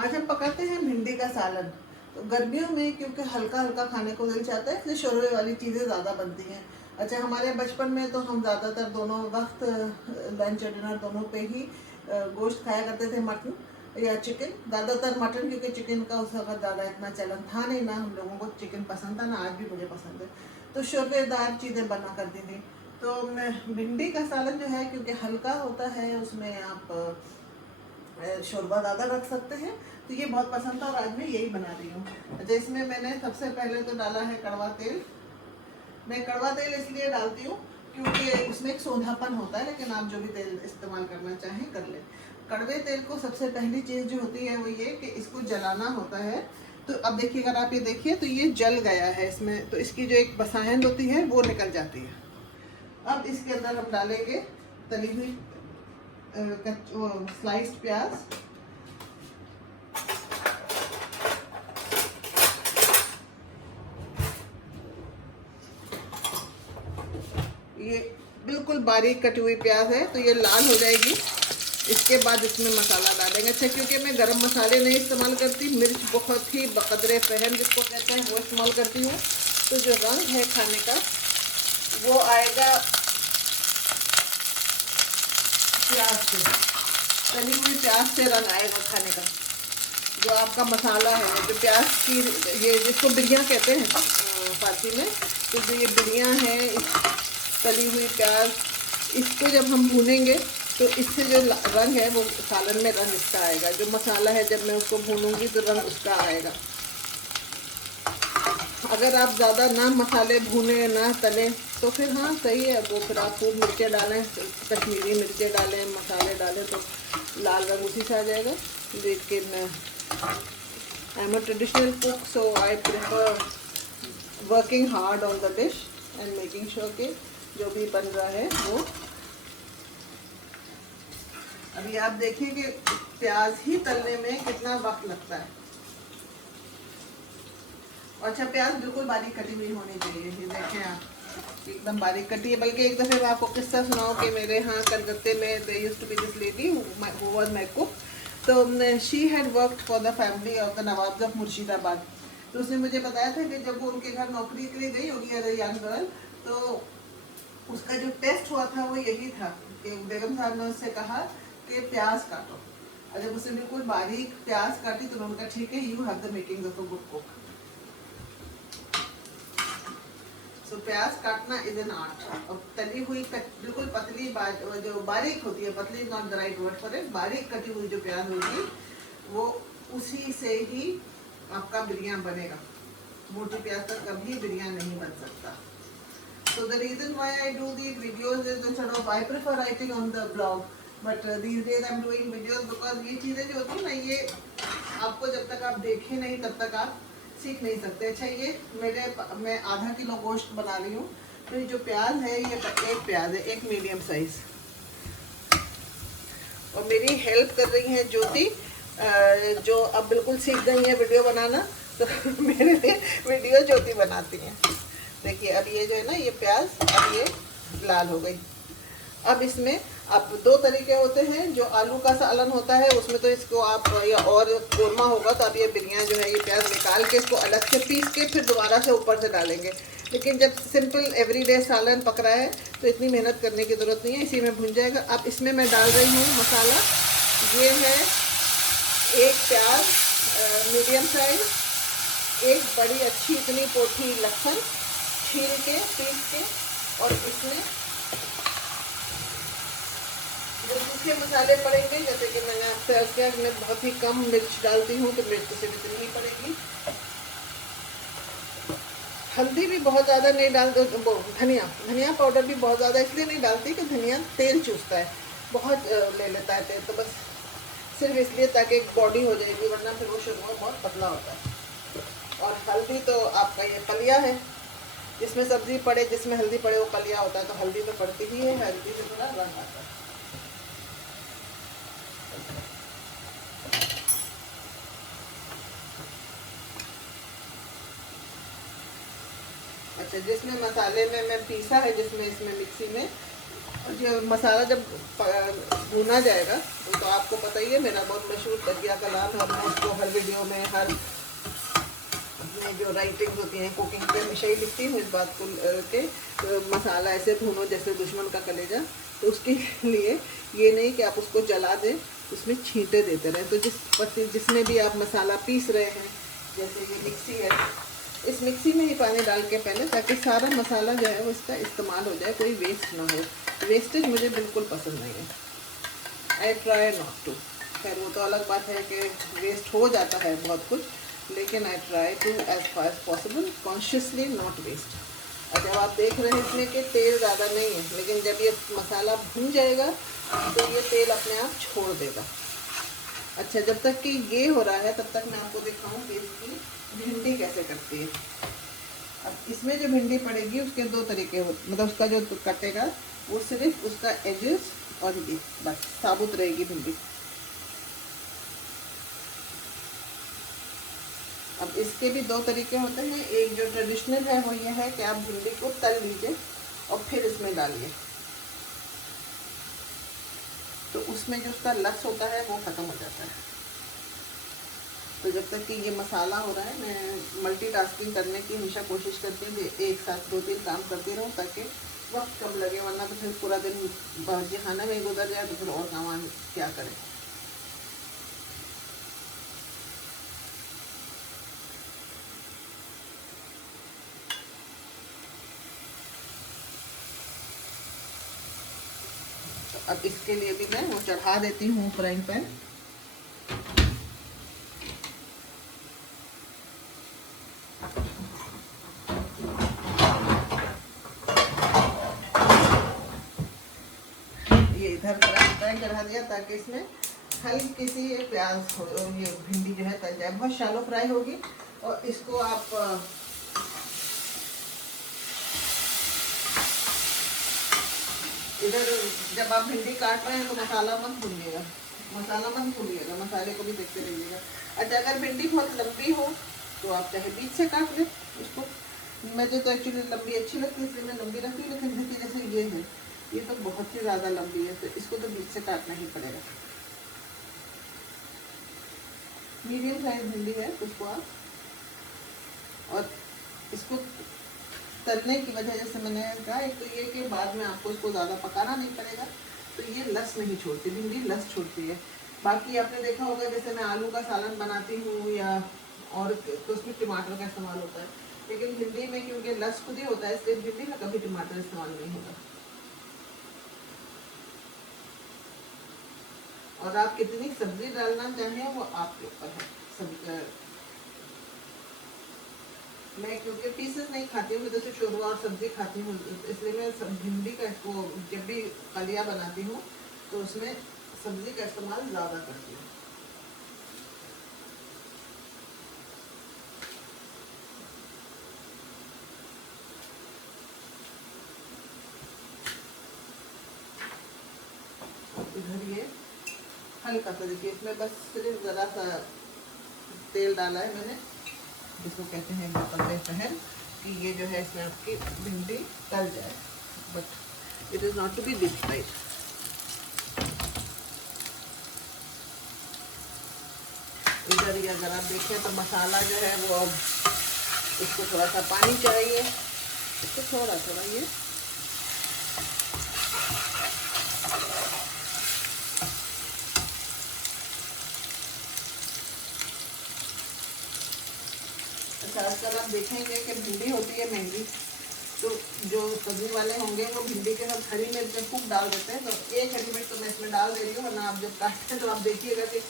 आज हम पकाते हैं भिंडी का सालन। तो गर्मियों में क्योंकि हल्का हल्का खाने को दिल चाहता है, इसलिए शोरबे वाली चीज़ें ज़्यादा बनती हैं। अच्छा, हमारे बचपन में तो हम ज़्यादातर दोनों वक्त लंच और डिनर दोनों पे ही गोश्त खाया करते थे, मटन या चिकन। ज़्यादातर मटन, क्योंकि चिकन का उस वक्त ज़्यादा इतना चलन था नहीं, ना हम लोगों को चिकन पसंद था, ना आज भी मुझे पसंद है। तो शोरबेदार चीज़ें बना करती थी। तो भिंडी का सालन जो है, क्योंकि हल्का होता है, उसमें आप शोरबा ज़्यादा रख सकते हैं, तो ये बहुत पसंद था और आज मैं यही बना रही हूँ। अच्छा, इसमें मैंने सबसे पहले तो डाला है कड़वा तेल। मैं कड़वा तेल इसलिए डालती हूँ क्योंकि उसमें एक सोंधापन होता है, लेकिन आप जो भी तेल इस्तेमाल करना चाहें कर लें। कड़वे तेल को सबसे पहली चीज़ जो होती है वो ये कि इसको जलाना होता है। तो अब देखिए, अगर आप ये देखिए तो ये जल गया है इसमें, तो इसकी जो एक बसाहन होती है वो निकल जाती है। अब इसके अंदर हम डालेंगे तली हुई स्लाइस्ड प्याज। ये बिल्कुल बारीक कटी हुई प्याज है, तो ये लाल हो जाएगी। इसके बाद इसमें मसाला डालेंगे। अच्छा, क्योंकि मैं गरम मसाले नहीं इस्तेमाल करती, मिर्च बहुत ही बकदरे फहम जिसको कहते हैं वो इस्तेमाल करती हूँ। तो जो रंग है खाने का वो आएगा प्याज से, तली हुई प्याज से रंग आएगा खाने का। जो आपका मसाला है, जो प्याज की, ये जिसको बिरियाँ कहते हैं फारसी में, तो जो ये बिरियाँ है, तली हुई प्याज, इसको जब हम भूनेंगे तो इससे जो रंग है वो सालन में रंग इसका आएगा। जो मसाला है जब मैं उसको भूनूंगी तो रंग उसका आएगा। अगर आप ज़्यादा ना मसाले भूने ना तले तो फिर हाँ सही है, वो फिर आप खूब मिर्चें डालें, कश्मीरी मिर्चें डालें, मसाले डालें, तो लाल रंग उसी से आ जाएगा। लेकिन I am a traditional cook, so I prefer working hard on the dish and making sure कि जो भी बन रहा है वो। अभी आप देखिए कि प्याज ही तलने में कितना वक्त लगता है। अच्छा, प्याज बिल्कुल बारीक कटी हुई होनी चाहिए। ये देखें आप, एकदम बारीक कटी है। बल्कि एक दफ़े मैं आपको किस्सा सुनाऊं कि मेरे यहाँ कलकत्ते में they used to be this lady who was my cook. तो she had worked for the family of the nawabs of Murshidabad. तो उसने मुझे बताया था कि जब वो उनके घर नौकरी के लिए गई होगी एज अ यंग गर्ल, तो उसका जो टेस्ट हुआ था वो यही था कि बेगम साहब ने उससे कहा कि प्याज काटो। और जब उसने बिल्कुल बारीक प्याज काटी तो उन्होंने कहा ठीक है, you have the making of a good cook. So प्याज काटना इज एन आर्ट। और तली हुई बिल्कुल पतली जो बारीक होती है, पतली not the right word for it, बारीक कटी हुई जो प्याज होगी वो उसी से ही आपका बिरयानी बनेगा। मोटी प्याज का कभी बिरयानी नहीं बन सकता। So the reason why I do these videos is instead of I prefer writing on the blog, but these days I'm doing videos because ये चीज़ें जो होती है ना, ये आपको जब तक आप देखें नहीं तब तक आप सीख नहीं सकते। अच्छा, ये मैं आधा किलो गोश्त बना रही हूँ। तो ये जो प्याज है, ये एक प्याज है, एक मीडियम साइज। और मेरी हेल्प कर रही है ज्योति, जो अब बिल्कुल सीख गई है वीडियो बनाना, तो मेरे लिए वीडियो ज्योति बनाती हैं। देखिए, अब ये जो है ना, ये प्याज अब ये लाल हो गई। अब इसमें अब दो तरीके होते हैं। जो आलू का सालन होता है उसमें तो इसको आप, या और कोरमा होगा तो आप ये बिरयानी जो है, ये प्याज निकाल के इसको अलग से पीस के फिर दोबारा से ऊपर से डालेंगे। लेकिन जब सिंपल एवरीडे सालन पक रहा है तो इतनी मेहनत करने की ज़रूरत नहीं है, इसी में भुन जाएगा। अब इसमें मैं डाल रही हूँ मसाला। ये है एक प्याज मीडियम साइज, एक बड़ी अच्छी इतनी पोठी लहसुन छील के पीस के, और इसमें जो सूखे मसाले पड़ेंगे, जैसे कि मैंने आपसे अर्ज किया, मैं बहुत ही कम मिर्च डालती हूँ तो मिर्च से इतनी ही पड़ेगी। हल्दी भी बहुत ज़्यादा नहीं डालते। धनिया पाउडर भी बहुत ज़्यादा इसलिए नहीं डालती कि धनिया तेल चूसता है, बहुत ले लेता है तेल, तो बस सिर्फ इसलिए ताकि एक बॉडी हो जाएगी, वरना फिर वो शुरू में बहुत पतला होता है। और हल्दी तो आपका ये कलिया है, जिसमें सब्जी पड़े जिसमें हल्दी पड़े वो कलिया होता है, तो हल्दी तो पड़ती ही है, हल्दी से थोड़ा रंग आता है। अच्छा, जिसमें मसाले में मैं पीसा है, जिसमें इसमें मिक्सी में, जो मसाला जब भुना जाएगा तो आपको पता ही है मेरा बहुत मशहूर तकिया कलाम है, मैं उसको हर वीडियो में, हर अपने जो राइटिंग होती हैं कुकिंग पे हमेशा ही लिखती हूँ इस बात को के मसाला ऐसे भूनो जैसे दुश्मन का कलेजा। तो उसके लिए ये नहीं कि आप उसको जला दें, उसमें छींटे देते रहें। तो जिसमें भी आप मसाला पीस रहे हैं, जैसे ये मिक्सी है, इस मिक्सी में ही पानी डाल के पहले, ताकि सारा मसाला जो है वो इसका इस्तेमाल हो जाए, कोई वेस्ट ना हो। वेस्टेज मुझे बिल्कुल पसंद नहीं है, आई ट्राई नॉट टू। खैर वो तो अलग बात है कि वेस्ट हो जाता है बहुत कुछ, लेकिन I try to as far as possible consciously not waste. और जब आप देख रहे हैं इसमें कि तेल ज़्यादा नहीं है, लेकिन जब ये मसाला भून जाएगा तो ये तेल अपने आप छोड़ देगा। अच्छा, जब तक कि ये हो रहा है तब तक मैं आपको दिखाऊं कि इसकी भिंडी कैसे करती है। अब इसमें जो भिंडी पड़ेगी उसके दो तरीके हो, मतलब उसका जो कटेगा वो सिर्फ उसका एजेस और ये बस साबुत रहेगी भिंडी। अब इसके भी दो तरीके होते हैं। एक जो ट्रेडिशनल है वो ये है कि आप भिंडी को तल लीजिए और फिर इसमें डालिए, तो उसमें जो उसका लस होता है वो ख़त्म हो जाता है। तो जब तक कि ये मसाला हो रहा है, मैं मल्टीटास्किंग करने की हमेशा कोशिश करती हूँ कि एक साथ 2-3 काम करती रहूँ ताकि वक्त कम लगे, वरना तो फिर पूरा दिन बाहर खाने में गुजर जाए तो फिर और काम क्या करें। तो अब इसके लिए भी मैं वो चढ़ा देती हूँ फ्राइंग पैन। इधर फ्राइंग चढ़ा दिया ताकि इसमें हल्की सी प्याज हो, ये भिंडी जो है तल जाए। बहुत शैलो फ्राई होगी। और इसको आप इधर जब आप भिंडी काट रहे हैं तो मसाला मत भूलिएगा, मसाले को भी देखते रहिएगा। अच्छा, अगर भिंडी बहुत लंबी हो तो आप चाहे बीच से काट लें उसको। मुझे तो एक्चुअली लंबी अच्छी लगती है इसलिए मैं लंबी रखती हूँ, लेकिन देखिए जैसे ये है, ये तो बहुत ही ज़्यादा लंबी है, तो इसको तो बीच से काटना ही पड़ेगा। मीडियम साइज भिंडी है उसको आप, और इसको तलने की वजह जैसे मैंने कहा, एक तो ये कि बाद में आपको इसको ज़्यादा पकाना नहीं पड़ेगा, तो ये लस नहीं छोड़ती, भिंडी लस छोड़ती है। बाकी आपने देखा होगा जैसे मैं आलू का सालन बनाती हूँ या और तो उसमें टमाटर का इस्तेमाल होता है, लेकिन भिंडी में क्योंकि लस खुद ही होता है इसलिए भिंडी में कभी टमाटर इस्तेमाल नहीं होता। और आप कितनी सब्जी डालना चाहें वो आपके ऊपर है। सब्जी मैं क्योंकि पीसेस नहीं खाती हूँ, मैं तो सिर्फ शोरबा और सब्जी खाती हूँ, इसलिए मैं भिंडी का इसको जब भी कलिया बनाती हूँ तो उसमें सब्जी का इस्तेमाल ज़्यादा करती हूँ। इधर ये हल्का सा देखिए, इसमें बस सिर्फ ज़रा सा तेल डाला है मैंने, जिसको कहते हैं पतले पहल, कि ये जो है इसमें आपकी भिंडी तल जाए, but it is not to be deep fried. इधर ये अगर आप देखें तो मसाला जो है वो अब इसको थोड़ा सा पानी चाहिए, इसको थोड़ा सा ये आजकल आप देखेंगे कि भिंडी होती है महंगी, तो जो सब्जी वाले होंगे वो भिंडी के साथ हरी मिर्च खूब डाल देते हैं। तो एक हरी मिर्च तो मैं इसमें डाल दे रही हूँ, वरना आप जब काटते हैं तो आप देखिएगा कि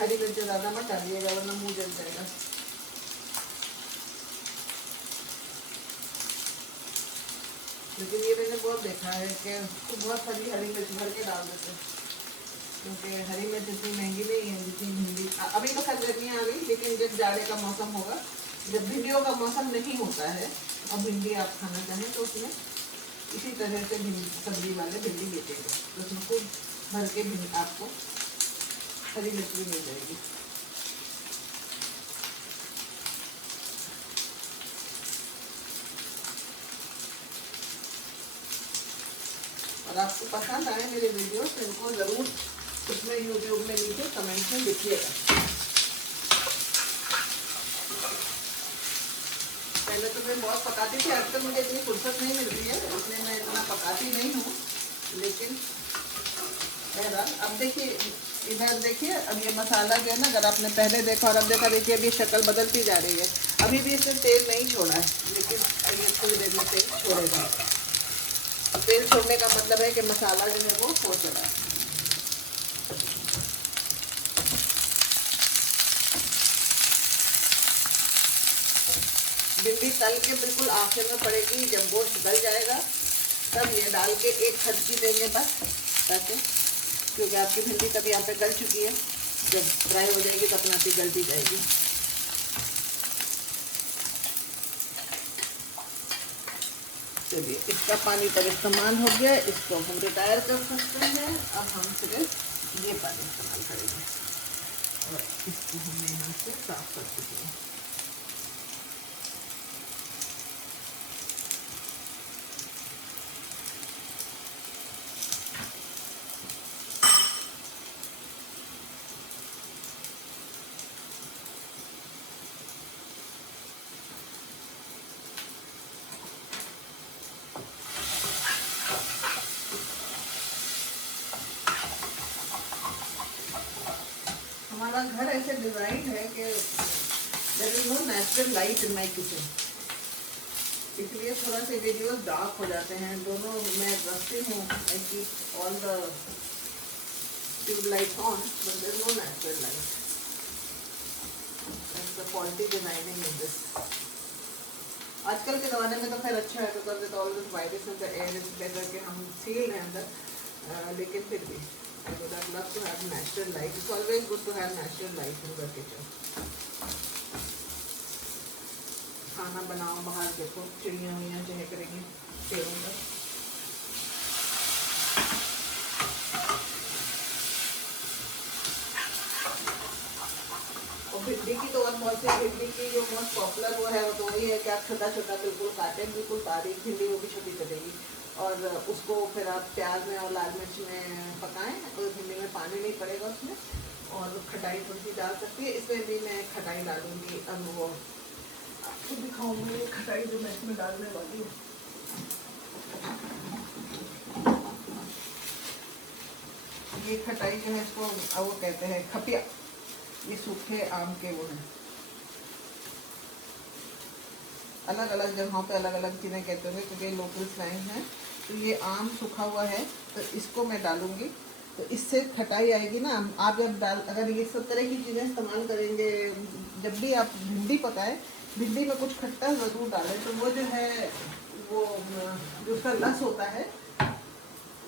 हरी मिर्च ज़्यादा मत डालिएगा, वरना मुँह जल जाएगा। लेकिन ये मैंने बहुत देखा है कि तो बहुत सारी हरी मिर्च भर के डाल देते हैं, क्योंकि हरी मिर्च इतनी महंगी नहीं है जितनी भिंडी। अभी तो खैर गर्मियाँ आ गई, लेकिन जब जाड़े का मौसम होगा, जब भिंडियों का मौसम नहीं होता है और भिंडी आप खाना चाहें तो उसमें इसी तरह से सब्जी वाले भिंडी बेचेंगे, तो उसमें खूब भर के भिंडी आपको हरी मिर्च भी मिल जाएगी। और आपको पसंद आए मेरे वीडियो तो इनको ज़रूर उसमें यूट्यूब में नीचे कमेंट में लिखिएगा। पहले तो मैं बहुत पकाती थी, आजकल मुझे इतनी फुर्सत नहीं मिलती है, इसलिए मैं इतना पकाती नहीं हूँ। लेकिन बहरहाल अब देखिए, इधर देखिए, अब ये मसाला जो है ना, अगर आपने पहले देखा और अब देखा, देखिए अभी शक्ल बदलती जा रही है। अभी भी इसने तेल नहीं छोड़ा है, लेकिन ये थोड़ी देर में तेल छोड़ेगा। तेल छोड़ने का मतलब है कि मसाला जो है वो हो चला है। भिंडी तल के बिल्कुल आखिर में पड़ेगी, जब गोश्त गल जाएगा तब ये डाल के एक खदकी देंगे बस, ताकि, क्योंकि आपकी भिंडी तब यहाँ पे गल चुकी है, जब फ्राई हो जाएगी तो अपना आप ही गलती जाएगी। चलिए, इसका पानी पर इस्तेमाल हो गया, इसको हम रिटायर कर सकते हैं। अब हम सिर्फ ये पानी इस्तेमाल करेंगे और इसको हमने यहाँ से साफ कर चुके हैं। हमारा घर ऐसे डिजाइन है कि there is no natural light in my kitchen, इसलिए थोड़ा से वीडियोस डार्क हो जाते हैं। दोनों मैं रखती हूँ, I keep all the tube lights on, but there is no natural light. That's the faulty designing in this. आजकल के ज़माने में तो खैर अच्छा है, because with all this virus in the air is better कि हम सील हैं अंदर, लेकिन फिर भी I would have loved to have natural light. It's always good to have natural light in the kitchen. खाना बनाओ, बाहर देखो चिड़िया विड़िया चहक रही हैं पेड़ों पर। और भिंडी की तो और बहुत सी, भिंडी की जो मोस्ट पॉपुलर वो है वो तो वही है कि आप छोटा छोटा बिल्कुल काटें, बिल्कुल बारीक भिंडी, वो भी छोटी चलेगी, और उसको फिर आप प्याज में और लाल मिर्च में पकाएं, और भिंडी में पानी नहीं पड़ेगा उसमें, और खटाई थोड़ी सी डाल सकती है। इसमें भी मैं खटाई डालूंगी, अब वो आपको दिखाऊंगी खटाई जो मैं इसमें डालने वाली हूँ। ये खटाई जो है इसको वो कहते हैं खपिया, ये सूखे आम के वो हैं, अलग अलग जगहों पे अलग अलग चीज़ें कहते होंगे क्योंकि लोकल स्लैंग है। तो ये आम सूखा हुआ है, तो इसको मैं डालूंगी, तो इससे खटाई आएगी ना। आप जब अगर ये सब तरह की चीज़ें इस्तेमाल करेंगे, जब भी आप भिंडी पकाएं, भिंडी में कुछ खट्टा ज़रूर डालें, तो वो जो है वो जो उसका रस होता है,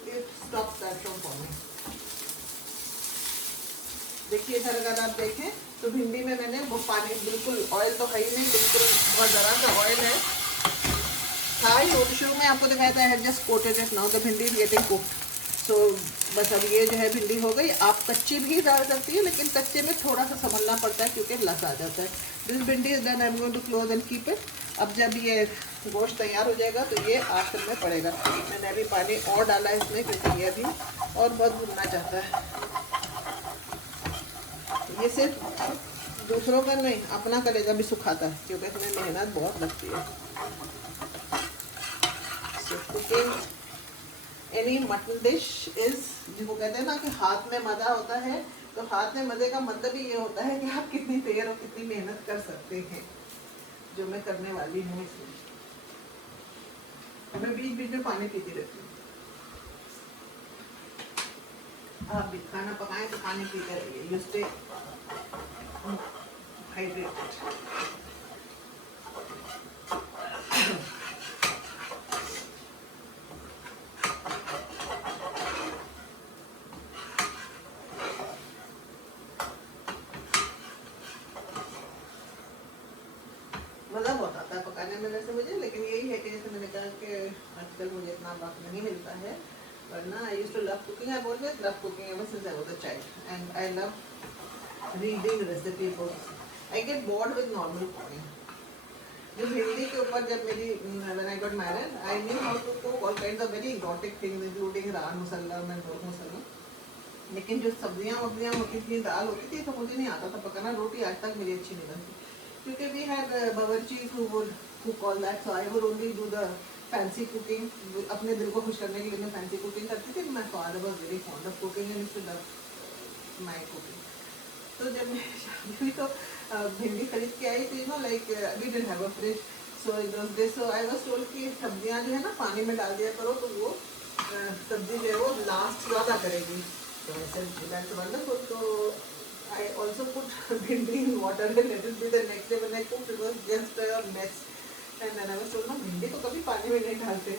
it stops that from forming. देखिए इधर अगर आप देखें तो भिंडी में मैंने वो पानी, बिल्कुल ऑयल तो है ही नहीं, बिल्कुल बहुत ज़रा सा ऑयल है। था ही शुरू में आपको दिखाया था, I just coated it, now the भिंडी इज गेटिंग कुक्ड। सो बस अब ये जो है भिंडी हो गई। आप कच्ची भी डाल सकती है, लेकिन कच्चे में थोड़ा सा संभलना पड़ता है क्योंकि लस आ जाता है। This bhindi is done, I am going to close and keep it. अब जब ये गोश्त तैयार हो जाएगा तो ये आखिर में पड़ेगा। मैंने अभी पानी और डाला है इसमें क्योंकि ये अभी और बहुत भुनना चाहता है। ये सिर्फ दूसरों का नहीं, अपना कलेजा भी सुखाता है क्योंकि इसमें मेहनत बहुत लगती है। So cooking any mutton dish is, जिसको कहते हैं ना कि हाथ में मज़ा होता है, तो हाथ में मज़े का मतलब ही ये होता है कि आप कितनी देर और कितनी मेहनत कर सकते हैं, जो मैं करने वाली हूँ। इसमें मैं बीच बीच में पानी पीती रहती हूँ। आप भी खाना पकाएं तो पानी पीते रहिए, यू स्टे हाइड्रेटेड। मज़ा बहुत आता है पकाने में वैसे मुझे, लेकिन यही है कि जैसे मैंने कहा कि आजकल मुझे इतना वक्त नहीं मिलता है, वरना I used to love cooking. I always love cooking ever since I was a child, and I love reading recipe books. I get bored with normal cooking. जो हिंदी के ऊपर जब मेरी when I got married, I knew how to cook all kinds of very exotic things including raan musallam and noor musallam. लेकिन जो सब्जियां वब्जियां होती थी, दाल होती थी, तो मुझे नहीं आता था पकाना। रोटी आज तक मेरी अच्छी नहीं बनती, क्योंकि we had bawarchis who call that, so I would only do the fancy cooking. अपने दिल को खुश करने के लिए मैं फैंसी कुकिंग करती थी। My father was very fond of cooking and to love my cooking. तो जब मैं शादी हुई तो भिंडी खरीद के आई थी, no like we didn't have a fridge, so in those days so I was told कि सब्जियां जो है ना पानी में डाल दिया करो, तो वो सब्जी जो है वो लास्ट ज़्यादा करेगी। So I said, that's wonderful. So I also put bhindi in water and let it be. The next day when I cooked, it was just a mess. And then I was told, no, भिंडी तो कभी पानी में नहीं डालते।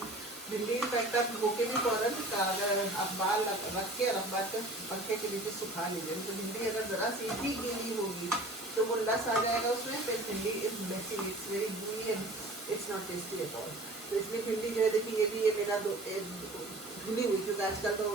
भिंडी in fact आप धो के भी फौरन अगर अखबार रख के और अखबार के पंखे के नीचे सुखा लीजिए, तो भिंडी अगर ज़रा सी भी गीली होगी तो वो लस आ जाएगा उसमें, फिर भिंडी इज मेसी, इट्स वेरी गीली and it's not tasty at all. तो इसलिए भिंडी जो है, देखिए ये भी ये मेरा धुली हुई, क्योंकि आजकल तो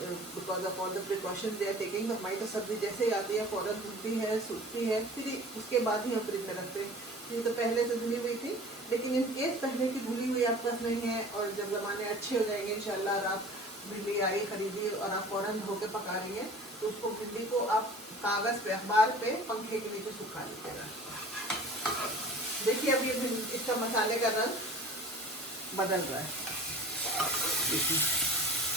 because of all the precaution they are taking, तो हमारी तो सब्जी जैसे ही आती है फ़ौरन धुलती है, सूखती है, फिर उसके बाद ही हम फ्रिज में रखते हैं। ये तो पहले से धुली हुई थी, लेकिन इन केस पहले की धुली हुई आपके पास नहीं है और जब ज़माने अच्छे हो जाएंगे इंशाल्लाह, और आप भिंडी आई खरीदी और आप फ़ौरन धो के पका रही हैं, तो उसको भिंडी को आप कागज़ पे, अखबार पे, पंखे के नीचे सुखा लीजिएगा। देखिए अब ये इसका मसाले का रंग बदल रहा है, देखिए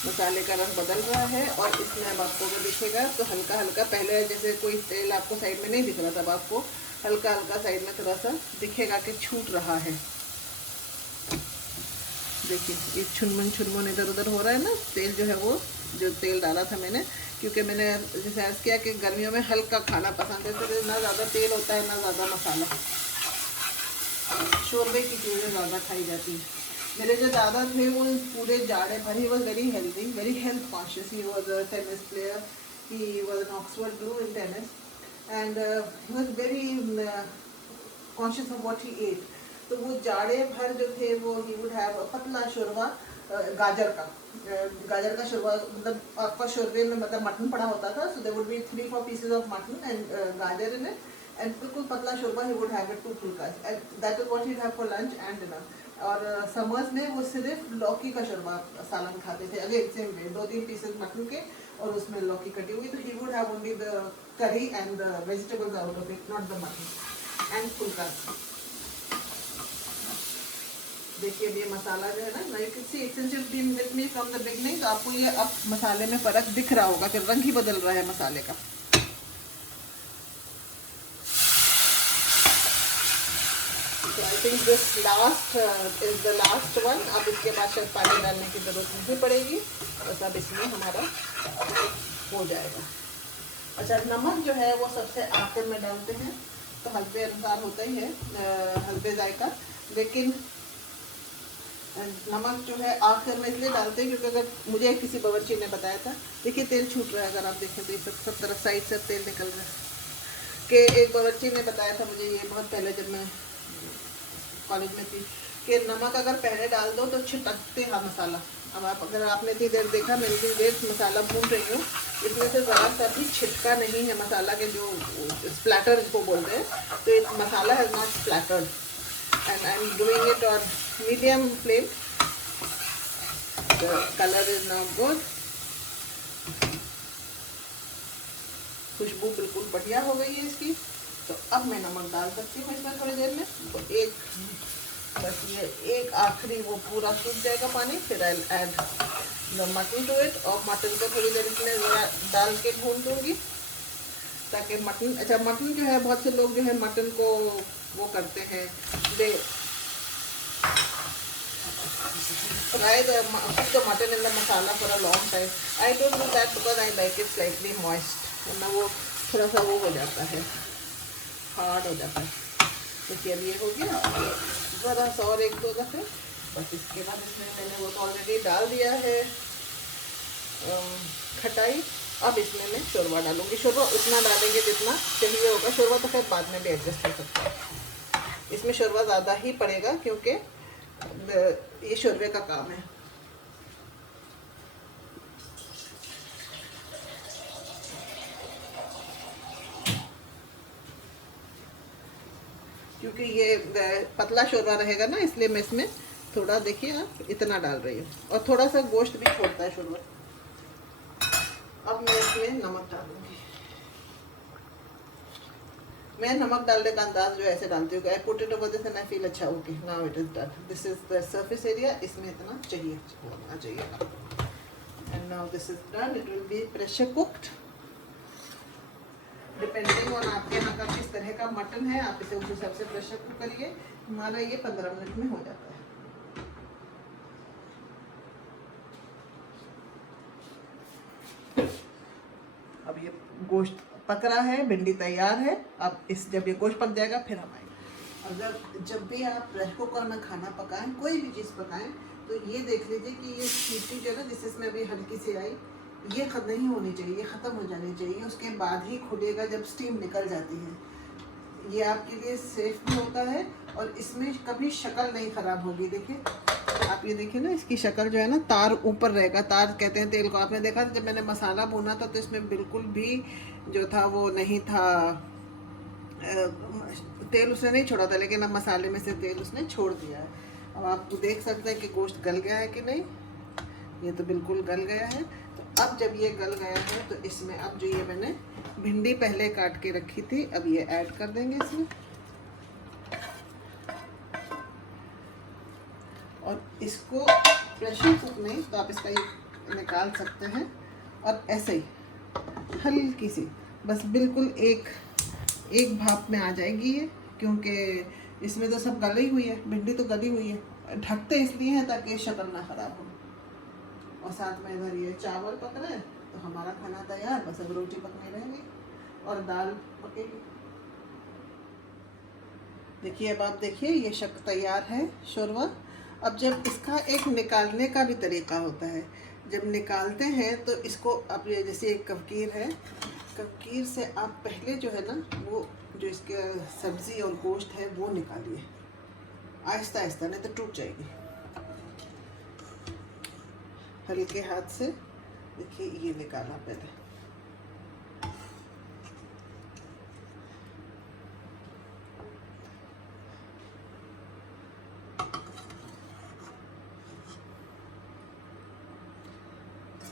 मसाले का रंग बदल रहा है। और इसमें अब आपको जो दिखेगा तो हल्का हल्का, पहले जैसे कोई तेल आपको साइड में नहीं दिख रहा था, अब आपको हल्का हल्का साइड में थोड़ा सा दिखेगा कि छूट रहा है। देखिए ये छुनमुन इधर उधर हो रहा है ना, तेल जो है वो, जो तेल डाला था मैंने, क्योंकि मैंने जैसे अर्ज़ किया कि गर्मियों में हल्का खाना पसंद है, तो ना ज़्यादा तेल होता है ना ज़्यादा मसाला, शोरबे की चीज़ें ज़्यादा खाई जाती हैं। मेरे जो दादा थे वो पूरे जाड़े भर, he was very healthy, very health conscious, he was a tennis player, he was an Oxford blue in tennis, and he was very conscious of what he ate. तो वो जाड़े भर जो थे वो ही वुड हैव पतला शोरबा, गाजर का शोरबा, मतलब आपका शोरबे में मतलब मटन पड़ा होता था, so there would be 3-4 pieces of mutton and gajar in it, and बिल्कुल पतला shorba, he would have it 2 phulkas, and that is what he have for lunch and dinner. और समर्स में वो सिर्फ लौकी का शोरबा सालन खाते थे, again same way, 2-3 pieces mutton के और उसमें लौकी कटी हुई, तो he would have only the curry and the vegetables out of it, not the mutton and phulkas. देखिए अब ये मसाला जो है ना, you can see since you been with me from the beginning, तो आपको ये अब मसाले में फ़र्क दिख रहा होगा कि रंग ही बदल रहा है मसाले का। I think this last is the last one. अब इसके बाद शायद पानी डालने की ज़रूरत नहीं पड़ेगी, बस अब इसमें हमारा हो जाएगा। अच्छा, नमक जो है वो सबसे आखिर में डालते हैं, तो हल्के अनुसार होता ही है हल्के जायका, लेकिन नमक जो है आखिर में इसलिए डालते हैं क्योंकि अगर मुझे किसी बावर्ची ने बताया था, देखिए तेल छूट रहा है, अगर आप देखें तो ये सब तरफ साइड से तेल निकल रहा है, कि एक बावर्ची ने बताया था मुझे ये बहुत पहले जब मैं कॉलेज में थी, कि नमक अगर पहले डाल दो तो छिटकते हैं मसाला। अब आप अगर आपने इतनी देर देखा, मैं इतनी देर मसाला भून रही हूँ, इसमें से ज़रा सा भी छिटका नहीं है मसाला के, जो स्प्लैटर इसको बोलते हैं, तो ये masala has not splattered, and I am doing it on medium flame. The colour is now good, खुशबू बिल्कुल बढ़िया हो गई है इसकी। तो अब मैं नमक डाल सकती हूँ इसमें थोड़ी देर में, तो बस ये एक आखिरी वो पूरा सूख जाएगा पानी, फिर I add the mutton to it, और मटन को थोड़ी देर इसमें ज़रा डाल के भून दूँगी, ताकि मटन, अच्छा मटन जो है बहुत से लोग जो है मटन को वो करते हैं, they fry the mutton in the masala for a long time. I don't do that because I like it slightly moist, वरना वो थोड़ा सा वो हो जाता है, हार्ड हो जाता है। देखिए अब ये हो गया, ज़रा सा और 1-2 दफ़े, बस इसके बाद इसमें मैंने वो तो ऑलरेडी डाल दिया है खटाई। अब इसमें मैं शोरबा डालूँगी, शोरबा उतना डालेंगे जितना चाहिए होगा, शोरबा तो फिर बाद में भी एडजस्ट हो सकता है। इसमें शोरबा ज़्यादा ही पड़ेगा क्योंकि ये शोरबे का काम है। क्योंकि ये पतला शोरबा रहेगा ना, इसलिए मैं इसमें थोड़ा, देखिए आप, इतना डाल रही हूँ, और थोड़ा सा गोश्त भी छोड़ता है शोरबा। अब मैं इसमें नमक डालूंगी। मैं नमक डालने का अंदाज जो ऐसे डालती हूँ, I put it over this and I feel अच्छा okay now it is done, this is the surface area, इसमें इतना चाहिए होना चाहिए आपको। And now this is done, it will be pressure cooked depending on आपके यहाँ का किस तरह का मटन है, आप इसे उस हिसाब से प्रेशर कुक करिए। हमारा ये 15 मिनट में हो जाता है। अब ये गोश्त पक रहा है, भिंडी तैयार है। अब जब ये गोश्त पक जाएगा फिर हम आएंगे। अगर जब भी आप प्रेशर कुकर में खाना पकाएं, कोई भी चीज़ पकाएं, तो ये देख लीजिए कि ये सीटी जो है ना, जिस इसमें अभी हल्की सी आई, ये नहीं होनी चाहिए, ये ख़त्म हो जानी चाहिए। उसके बाद ही खुलेगा जब स्टीम निकल जाती है। ये आपके लिए सेफ भी होता है और इसमें कभी शक्ल नहीं ख़राब होगी। देखिए आप ये देखिए ना, इसकी शक्ल जो है ना, तार ऊपर रहेगा। तार कहते हैं तेल को। आपने देखा जब मैंने मसाला भुना था तो इसमें बिल्कुल भी जो था वो नहीं था, तेल उसने नहीं छोड़ा था, लेकिन अब मसाले में से तेल उसने छोड़ दिया है। अब आप देख सकते हैं कि गोश्त गल गया है कि नहीं। ये तो बिल्कुल गल गया है। तो अब जब ये गल गया है तो इसमें अब जो ये मैंने भिंडी पहले काट के रखी थी, अब ये ऐड कर देंगे इसमें। और इसको प्रेशर कुक नहीं तो आप इसका ये निकाल सकते हैं और ऐसे ही हल्की सी, बस बिल्कुल एक भाप में आ जाएगी ये, क्योंकि इसमें तो सब गली हुई है, भिंडी तो गली हुई है। ढकते इसलिए हैं ताकि शक्ल ना ख़राब हो। और साथ में इधर ये चावल पक रहे हैं, तो हमारा खाना तैयार, बस अब रोटी पकने रहेंगी और दाल पकेगी। देखिए अब आप देखिए ये शक तैयार है शोरवा। अब जब इसका एक निकालने का भी तरीका होता है, जब निकालते हैं तो इसको आप ये जैसे एक कवकीर है, कवकीर से आप पहले जो है ना वो जो इसके सब्ज़ी और गोश्त है वो निकालिए आहिस्ता आहिस्ता, नहीं तो टूट जाएगी। हल्के हाथ से देखिए ये निकाला पहले।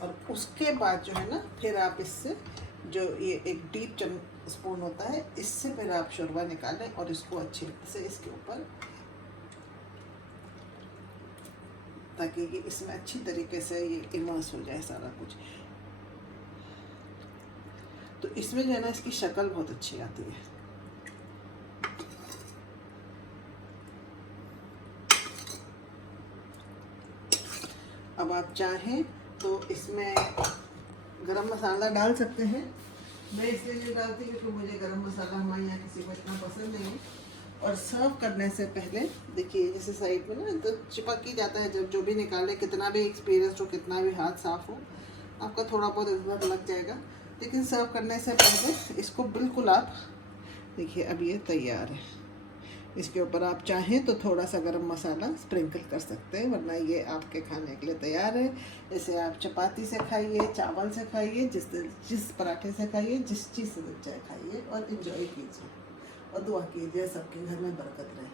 और उसके बाद जो है ना फिर आप इससे जो ये एक डीप स्पून होता है, इससे फिर आप शोरबा निकालें और इसको अच्छे से इसके ऊपर, ताकि ये इसमें अच्छी तरीके से ये इमर्स हो जाए सारा कुछ। तो इसमें जो है ना इसकी शक्ल बहुत अच्छी आती है। अब आप चाहें तो इसमें गरम मसाला डाल सकते हैं। मैं इसलिए नहीं डालती क्योंकि मुझे गरम मसाला हमारे यहाँ किसी को इतना पसंद नहीं है। और सर्व करने से पहले देखिए जैसे साइड में ना तो चिपक ही जाता है, जब जो भी निकाले, कितना भी एक्सपीरियंस हो, कितना भी हाथ साफ हो, आपका थोड़ा बहुत इधर लग जाएगा। लेकिन सर्व करने से पहले इसको बिल्कुल आप देखिए अब ये तैयार है। इसके ऊपर आप चाहें तो थोड़ा सा गरम मसाला स्प्रिंकल कर सकते हैं, वरना ये आपके खाने के लिए तैयार है। इसे आप चपाती से खाइए, चावल से खाइए, जिस पराठे से खाइए, जिस चीज़ से चाहे खाइए और एंजॉय कीजिए और दुआ कीजिए सबके घर में बरकत रहे।